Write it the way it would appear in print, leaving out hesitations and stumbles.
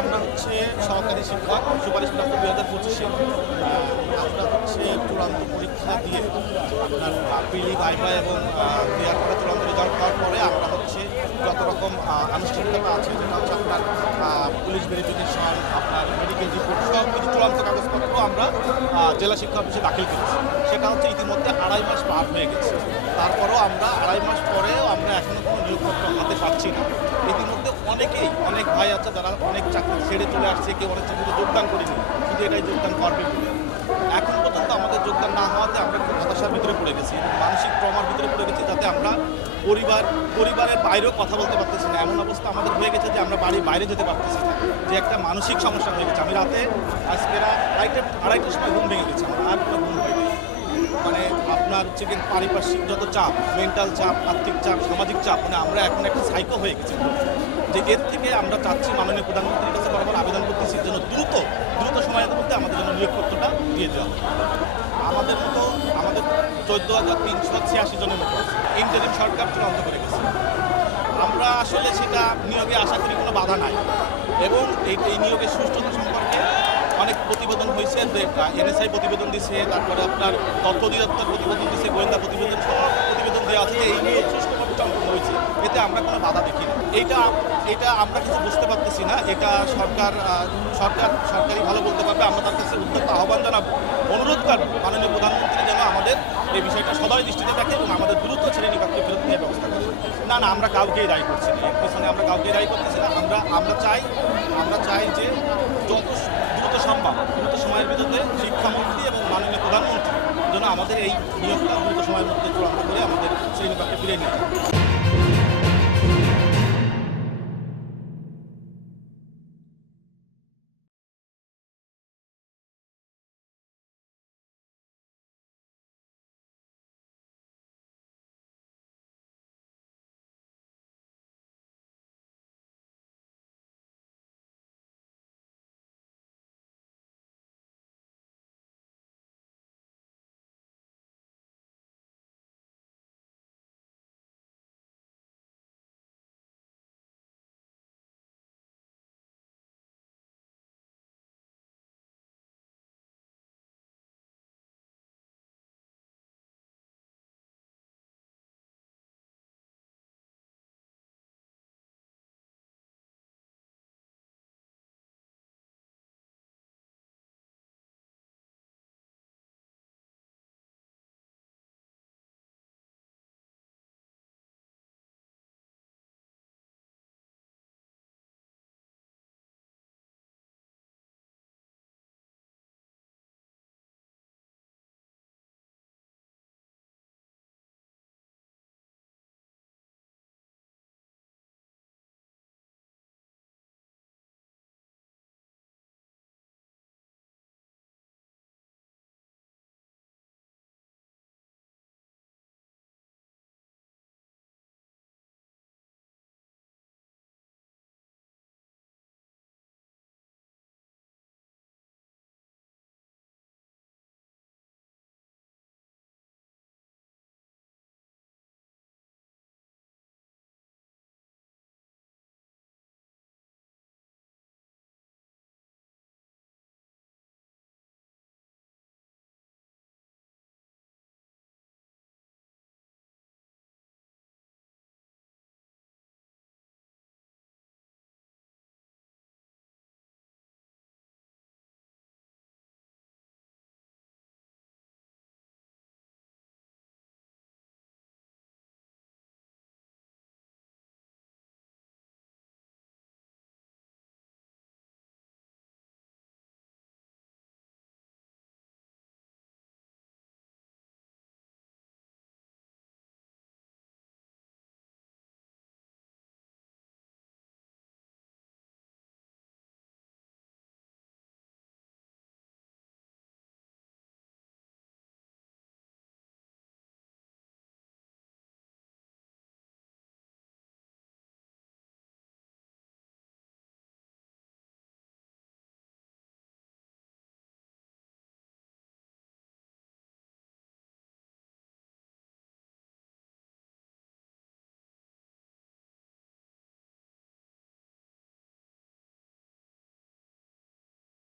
আমরা সহকারী শিক্ষক সুপারিশ প্রাপ্ত 2025-এ আমরা চূড়ান্ত পরীক্ষা দিয়ে আপনার প্রিলি ভাইভা এবং ক্লিয়ার করা চূড়ান্ত রেজাল্ট পাওয়ার পরে আমরা যত রকম আনুষ্ঠানিকতা আছে যেটা আপনার পুলিশ ভেরিফিকেশন, আপনার মেডিকেল রিপোর্ট, সব কিছু চূড়ান্ত কাগজপত্র আমরা জেলা শিক্ষা অফিসে দাখিল করেছি। সেটা ইতিমধ্যে 2.5 মাস পার হয়ে গেছে। তারপরও আমরা 2.5 মাস পরেও আমরা এখনও কোনো নিয়োগপত্র হাতে পাচ্ছি না। ইতিমধ্যে অনেক ভাই আছে যারা অনেক চাকরি ছেড়ে চলে আসছে, কেউ অনেক চাকরিতে যোগদান করেনি, কিন্তু এটাই যোগদান করবে বলে এখন পর্যন্ত আমাদের যোগদান না হওয়াতে আমরা একটু হতাশার ভিতরে পড়ে গেছি, মানসিক ট্রমার ভিতরে পড়ে গেছি, যাতে আমরা পরিবারের বাইরেও কথা বলতে পারতেছি না। এমন অবস্থা আমাদের হয়ে গেছে যে আমরা বাড়ির বাইরে যেতে পারতেছি না, যে একটা মানসিক সমস্যা হয়ে গেছে। আমি রাতে আজকে আড়াইটার সময় ঘুম ভেঙে গেছি, আমার আর কোনো ঘুম হয়নি। মানে আপনার পারিপার্শ্বিক যত চাপ, মেন্টাল চাপ, আর্থিক চাপ, সামাজিক চাপ, মানে আমরা এখন একটা সাইকো হয়ে গেছি। যে এর থেকে আমরা চাচ্ছি মাননীয় প্রধানমন্ত্রীর কাছে বরাবর আবেদন করতেছি যেন দ্রুত সময়ের মধ্যে আমাদের জন্য নিয়োগপত্রটা দিয়ে দেওয়া হয়। আমাদের 14,386 জনের মতো ইন্টারিম সরকার চূড়ান্ত করে গেছে। আমরা আসলে সেটা নিয়োগে আশা করি কোনো বাধা নাই, এবং এই নিয়োগের সুষ্ঠুতা সম্পর্কে অনেক প্রতিবেদন হয়েছে, এনএসআই প্রতিবেদন দিচ্ছে, তারপরে আপনার তথ্য অধিদপ্তর প্রতিবেদন দিচ্ছে, গোয়েন্দা প্রতিবেদন দেওয়া আছে, এই নিয়ে সুষ্ঠুভাবে সম্পন্ন হয়েছে। এতে আমরা কোনো বাধা দেখি না। এটা আমরা কিছু বুঝতে পারতেছি না। এটা সরকারি ভালো বলতে পারবে। আমরা তার কাছে উদ্যোক্ত আহ্বান জানাবো, অনুরোধ করবো মাননীয় প্রধানমন্ত্রী যেন আমাদের এই বিষয়টা সদয় দৃষ্টিতে দেখে এবং আমাদের দ্রুত ছেলে নিবাসকে ফেরত নেওয়ার ব্যবস্থা করে। না, আমরা কাউকেই দায়ী করছি না, এর পেছনে আমরা কাউকেই দায়ী করতেছি না। আমরা চাই যে যত দ্রুত সম্ভব, দ্রুত সময়ের ভিতরে শিক্ষামন্ত্রী এবং মাননীয় প্রধানমন্ত্রী যেন আমাদের এই নিয়োগটা দ্রুত সময়ের মধ্যে চূড়ান্ত করে আমাদের ছেলে নিবাসকে ফিরে নিয়ে যায়।